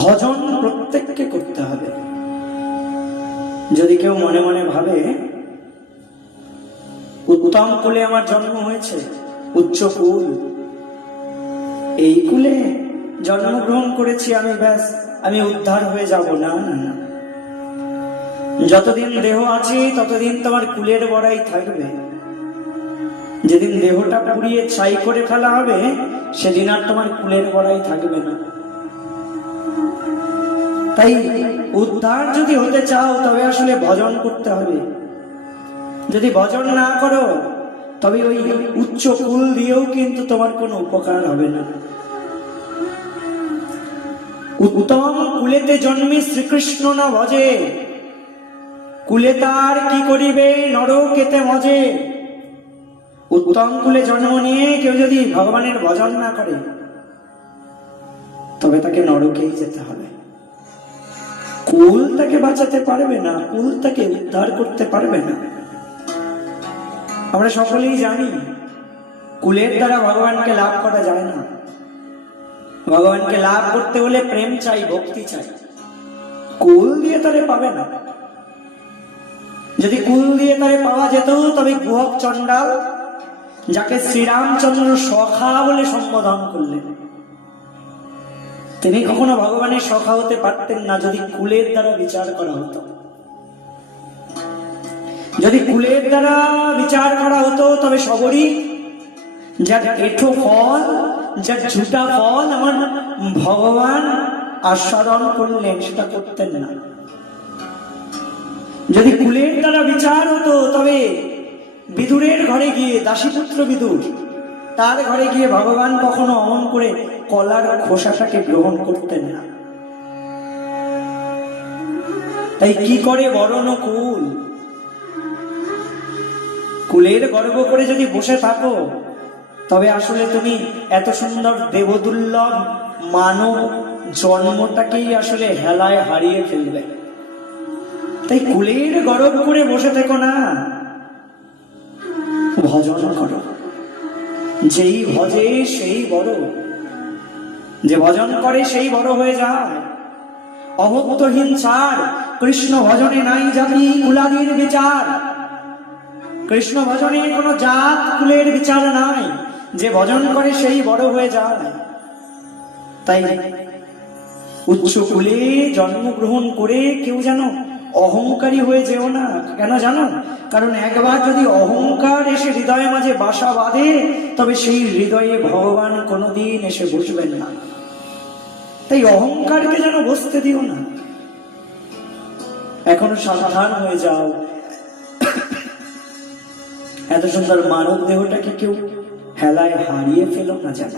ভজন প্রত্যেককে করতে হবে। যদি কেউ মনে মনে ভাবে উত্তম কুলে আমার জন্ম হয়েছে, উচ্চ কুল, এই কুলে জন্মগ্রহণ করেছি আমি, ব্যাস আমি উদ্ধার হয়ে যাব, না না না। যতদিন দেহ আছে ততদিন তোমার কুলের বড়াই থাকবে। যেদিন দেহটা পুড়িয়ে ছাই করে ফেলা হবে সেদিন আর তোমার কুলের বড়াই থাকবে না। তাই উদ্ধার যদি হতে চাও তবে আসলে ভজন করতে হবে। যদি ভজন না করো তবে ওই উচ্চ কুল দিয়েও কিন্তু তোমার কোনো উপকার হবে না। উত্তম কুলেতে জন্মে শ্রীকৃষ্ণ না ভজে, কুলে তার কি করিবে নরকেতে মজে। উত্তম কুলে জন্ম নিয়ে কেউ যদি ভগবানের ভজন না করে তবে তাকে নরকেই যেতে হবে। কুল তাকে বাঁচাতে পারবে না, কুল তাকে উদ্ধার করতে পারবে না। আমরা সকলেই জানি কুলের দ্বারা ভগবানকে লাভ করা যায় না। ভগবানকে লাভ করতে হলে প্রেম চাই, ভক্তি চাই। কুল দিয়ে তারে পাবে না। যদি কুল দিয়ে তারে পাওয়া যেত তবে গুহক চণ্ডাল, যাকে শ্রীরামচন্দ্র সখা বলে সম্বোধন করলেন, তিনি কখনো ভগবানের সখা হতে পারতেন না যদি কুলের দ্বারা বিচার করা হতো। যদি কুলের দ্বারা বিচার করা হতো তবে সবরই যার এঠো ফল, যার ঝুটা ফল আমার ভগবান আস্বাদন করলেন সেটা করতেন না। যদি কুলের দ্বারা বিচার হতো তবে বিদুরের ঘরে গিয়ে, দাসীপুত্র বিদুর, তার ঘরে গিয়ে ভগবান কখনো অমন করে কলার খোসাটাকে গ্রহণ করতেন না। তাই কি করে বরণ কুল, কুলের গর্ব করে যদি বসে থাকো তবে আসলে তুমি এত সুন্দর দেবদুর্লভ মানব জন্মটাকেই আসলে হেলায় হারিয়ে ফেলবে। তাই কুলের গর্ব করে বসে থেকো না, ভজন করো। যেই ভজে সেই বড়, যে ভজন করে সেই বড় হয়ে যায়। অভক্তহীন ছাড়, কৃষ্ণ ভজনে নাই জাতি কুলাদির বিচার। কৃষ্ণ ভজনে কোনো জাত কুলের বিচার নাই, যে ভজন করে সেই বড় হয়ে যায়। তাই উচ্চ কুলে জন্মগ্রহণ করে কেউ যেন অহংকারী হয়ে যেও না। কেন জানো? কারণ একবার যদি অহংকার এসে হৃদয়ের মাঝে বাসা বাঁধে তবে সেই হৃদয়ে ভগবান কোনোদিন এসে বসবেন না। তাই অহংকারকে যেন বসতে দিও না। এখনো সাবধান হয়ে যাও। এত সুন্দর মানব দেহটাকে কেউ হেলায় হারিয়ে ফেলো না যেন।